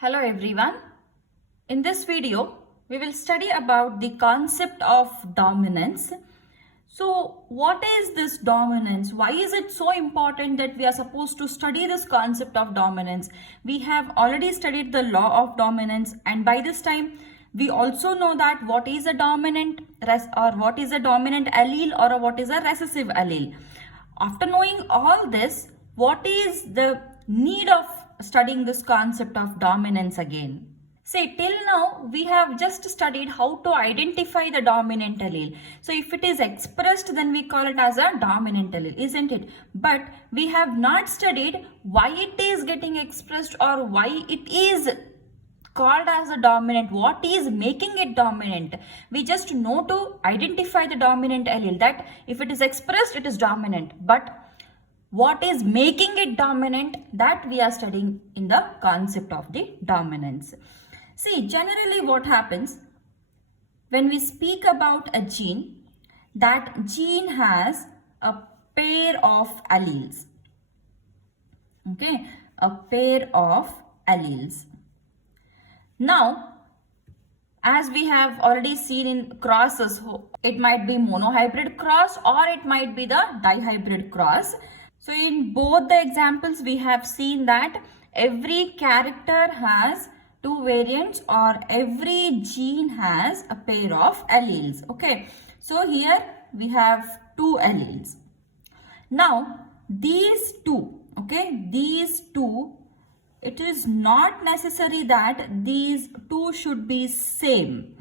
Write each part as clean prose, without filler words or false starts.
Hello everyone. In this video, we will study about the concept of dominance. So what is this dominance? Why is it so important that we are supposed to study this concept of dominance? We have already studied the law of dominance, and by this time we also know that what is a dominant what is a dominant allele or what is a recessive allele. After knowing all this, what is the need of studying this concept of dominance again? Say, till now we have just studied how to identify the dominant allele. So if it is expressed, then we call it as a dominant allele, isn't it? But we have not studied why it is getting expressed or why it is called as a dominant. What is making it dominant? We just know to identify the dominant allele, that if it is expressed, it is dominant. But what is making it dominant, that we are studying in the concept of the dominance. See, generally what happens when we speak about a gene, that gene has a pair of alleles. Okay, a pair of alleles. Now, as we have already seen in crosses, it might be monohybrid cross or it might be the dihybrid cross. So in both the examples, we have seen that every character has two variants or every gene has a pair of alleles. Okay, so here we have two alleles. Now these two, it is not necessary that these two should be same.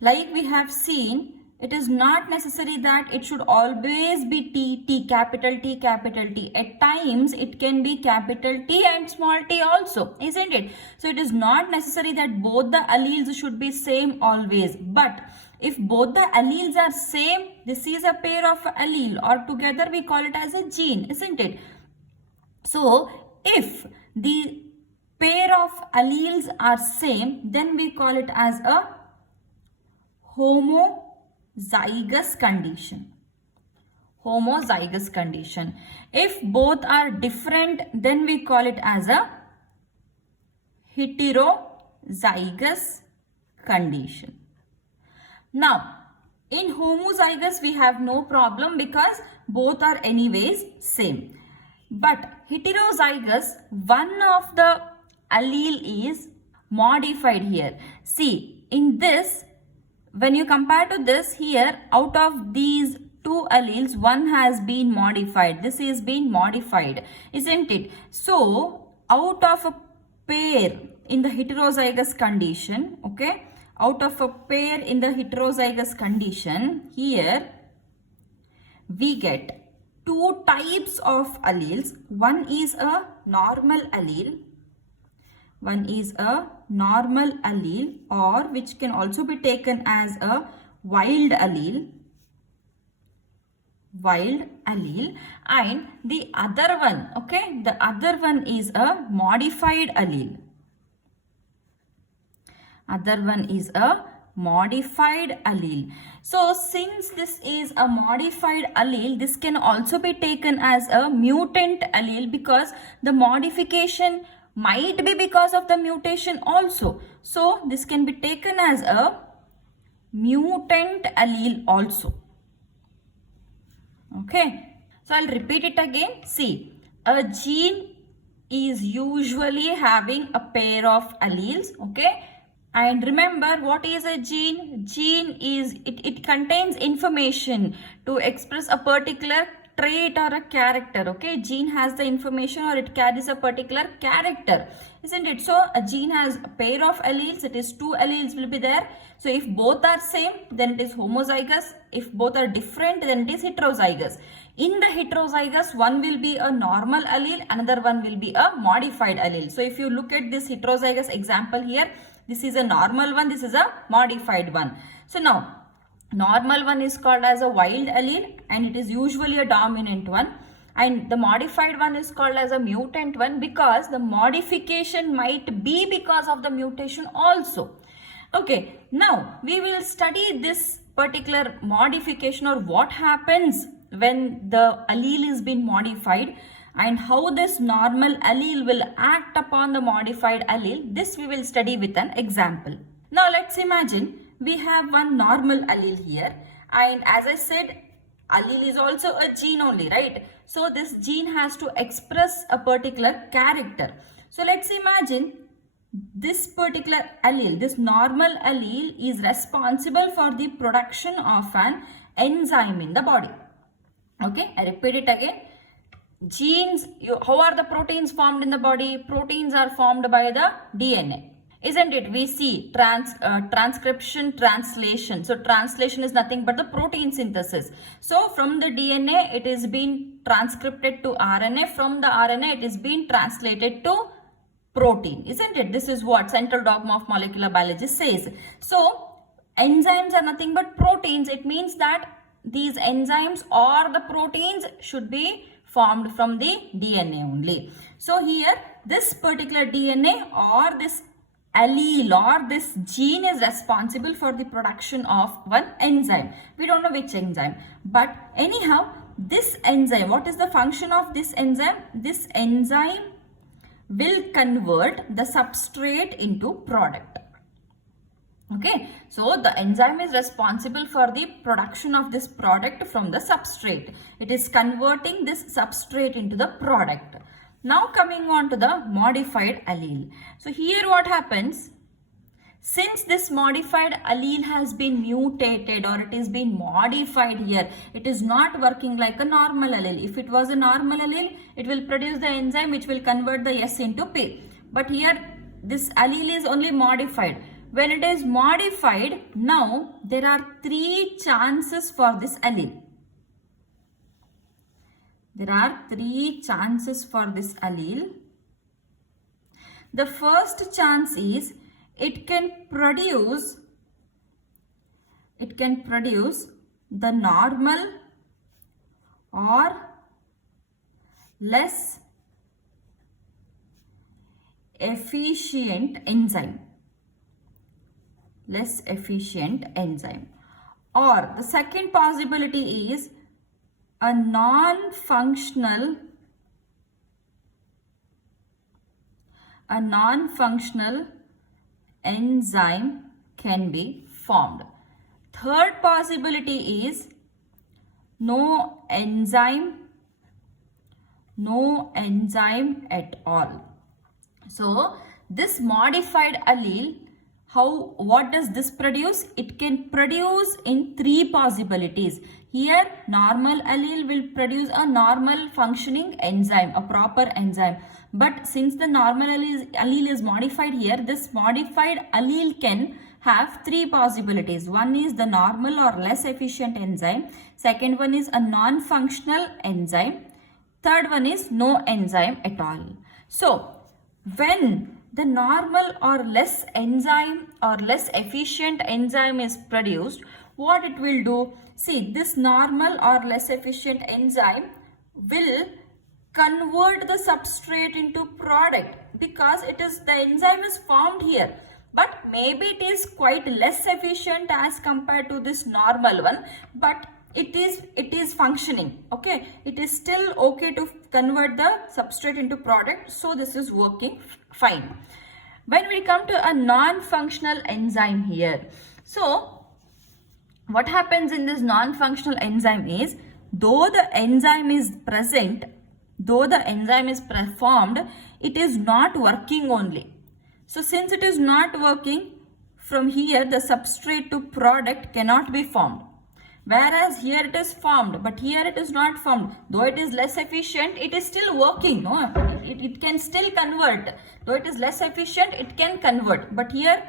Like we have seen, it is not necessary that it should always be T, capital T, capital T. At times, it can be capital T and small t also, isn't it? So, it is not necessary that both the alleles should be same always. But if both the alleles are same, this is a pair of allele, or together we call it as a gene, isn't it? So, if the pair of alleles are same, then we call it as a homozygous condition. Homozygous condition. If both are different, then we call it as a heterozygous condition. Now, in homozygous we have no problem because both are anyways same. But heterozygous, one of the allele is modified here. See, in this, when you compare to this here, out of these two alleles, one has been modified. This is being modified, isn't it? So, out of a pair in the heterozygous condition, okay, out of a pair in the heterozygous condition, here we get two types of alleles. One is a normal allele. One is a normal allele, or which can also be taken as a wild allele. Wild allele. And the other one, okay, the other one is a modified allele. Other one is a modified allele. So since this is a modified allele, this can also be taken as a mutant allele because the modification might be because of the mutation also. So this can be taken as a mutant allele also. Okay. So I'll repeat it again. See, a gene is usually having a pair of alleles. Okay. And remember, what is a gene? Gene is, it contains information to express a particular trait or a character. Okay, gene has the information or it carries a particular character, isn't it? So a gene has a pair of alleles. It is two alleles will be there. So if both are same, then it is homozygous. If both are different, then it is heterozygous. In the heterozygous, one will be a normal allele, another one will be a modified allele. So if you look at this heterozygous example here, this is a normal one, this is a modified one. So now, normal one is called as a wild allele and it is usually a dominant one. And the modified one is called as a mutant one because the modification might be because of the mutation also. Okay, now we will study this particular modification or what happens when the allele is being modified. and how this normal allele will act upon the modified allele, this we will study with an example. Now let's imagine we have one normal allele here, and as I said, allele is also a gene only, right? So this gene has to express a particular character. So let's imagine this particular allele, this normal allele is responsible for the production of an enzyme in the body. Okay, I repeat it again. Genes, how are the proteins formed in the body? Proteins are formed by the DNA. Isn't it? We see transcription, translation. So translation is nothing but the protein synthesis. So from the DNA, it is being transcribed to RNA. From the RNA, it is being translated to protein. Isn't it? This is what central dogma of molecular biology says. So enzymes are nothing but proteins. It means that these enzymes or the proteins should be formed from the DNA only. So here, this particular DNA or this allele or this gene is responsible for the production of one enzyme. We don't know which enzyme, but anyhow, this enzyme, what is the function of this enzyme? This enzyme will convert the substrate into product. Okay, so the enzyme is responsible for the production of this product from the substrate. It is converting this substrate into the product. Now coming on to the modified allele. So here what happens, since this modified allele has been mutated or it is being modified here, it is not working like a normal allele. If it was a normal allele, it will produce the enzyme which will convert the S into P. But here this allele is only modified. When it is modified, now there are 3 chances for this allele. There are 3 chances for this allele. The first chance is it can produce the normal or less efficient enzyme. Or the second possibility is a non-functional enzyme can be formed. Third possibility is no enzyme at all. So this modified allele, what does this produce? It can produce in 3 possibilities. Here normal allele will produce a normal functioning enzyme, a proper enzyme. But since the normal allele is modified here, this modified allele can have 3 possibilities. One is the normal or less efficient enzyme. Second one is a non-functional enzyme. Third one is no enzyme at all. So when the normal or less enzyme or less efficient enzyme is produced, what it will do? See, this normal or less efficient enzyme will convert the substrate into product because the enzyme is formed here. But maybe it is quite less efficient as compared to this normal one, but it is functioning. Okay, it is still okay to convert the substrate into product, so this is working fine. When we come to a non-functional enzyme here, so what happens in this non-functional enzyme is, though the enzyme is present, though the enzyme is performed, it is not working only. So since it is not working, from here the substrate to product cannot be formed. Whereas here it is formed, but here it is not formed. Though it is less efficient, it is still working. No, it can still convert. Though it is less efficient, it can convert. But here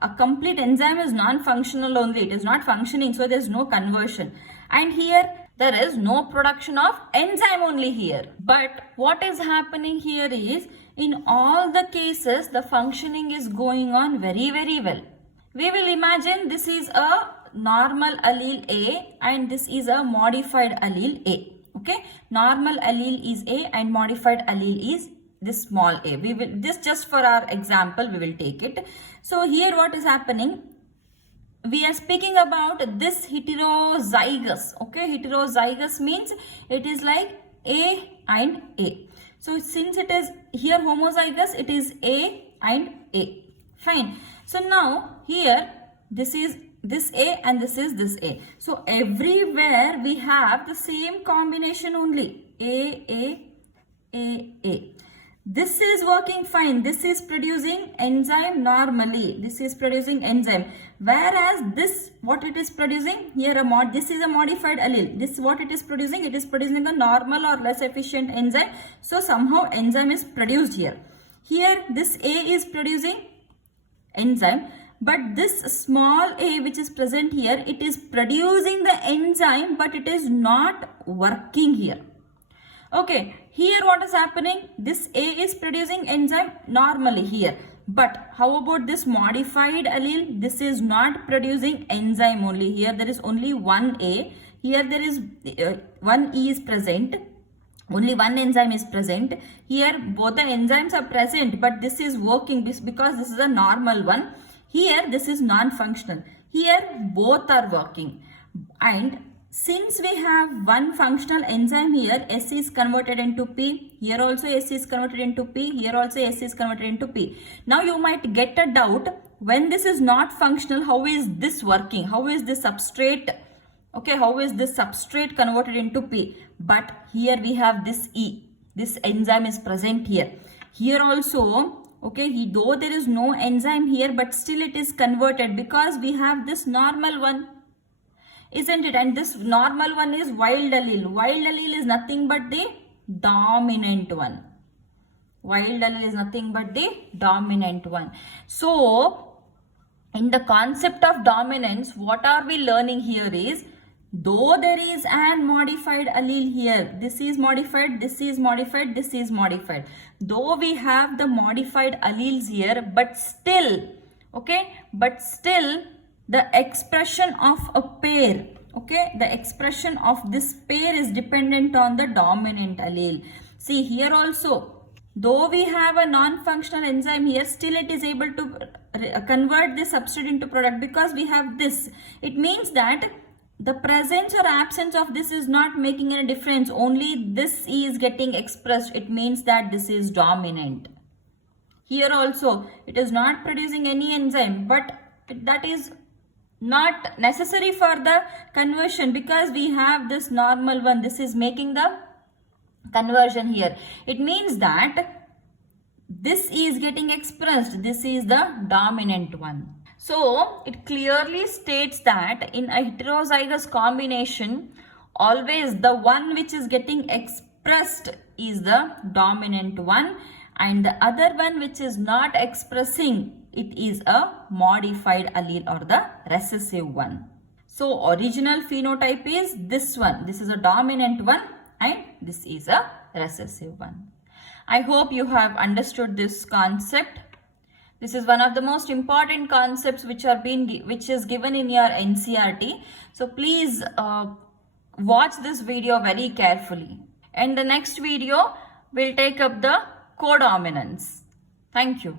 a complete enzyme is non-functional only. It is not functioning, so there is no conversion. And here there is no production of enzyme only here. But what is happening here is, in all the cases, the functioning is going on very, very well. We will imagine this is a normal allele A and this is a modified allele A. Okay, normal allele is A and modified allele is this small a. We will, this just for our example we will take it. So here what is happening? We are speaking about this heterozygous. Okay, heterozygous means it is like A and A. So since it is here homozygous, it is A and A. Fine. So now here this is this A and this is this A. So everywhere we have the same combination only. A. This is working fine. This is producing enzyme normally. This is producing enzyme. Whereas this, what it is producing here, this is a modified allele. This what it is producing. It is producing a normal or less efficient enzyme. So somehow enzyme is produced here. Here this A is producing enzyme. But this small a which is present here, it is producing the enzyme, but it is not working here. Okay, here what is happening? This A is producing enzyme normally here. But how about this modified allele? This is not producing enzyme only. Here there is only one A. Here there is one E is present. Only one enzyme is present. Here both the enzymes are present, but this is working because this is a normal one. Here this is non-functional. Here both are working. And since we have one functional enzyme here, S is converted into P. Here also S is converted into P. Here also S is converted into P. Now you might get a doubt, when this is not functional, how is this working? How is this substrate? Okay, how is this substrate converted into P? But here we have this E. This enzyme is present here. Here also, okay, though there is no enzyme here, but still it is converted because we have this normal one. Isn't it? And this normal one is wild allele. Wild allele is nothing but the dominant one. Wild allele is nothing but the dominant one. So, in the concept of dominance, what are we learning here is, though there is an modified allele here, this is modified, this is modified, this is modified. Though we have the modified alleles here, but still, okay, the expression of a pair, okay, the expression of this pair is dependent on the dominant allele. See here also, though we have a non-functional enzyme here, still it is able to convert this substrate into product because we have this. It means that the presence or absence of this is not making any difference. Only this is getting expressed. It means that this is dominant. Here also, it is not producing any enzyme, but that is not necessary for the conversion because we have this normal one. This is making the conversion here. It means that this is getting expressed. This is the dominant one. So it clearly states that in a heterozygous combination, always the one which is getting expressed is the dominant one, and the other one which is not expressing, it is a modified allele or the recessive one. So original phenotype is this one. This is a dominant one and this is a recessive one. I hope you have understood this concept. This is one of the most important concepts which is given in your NCERT. So please watch this video very carefully. And the next video will take up the codominance. Thank you.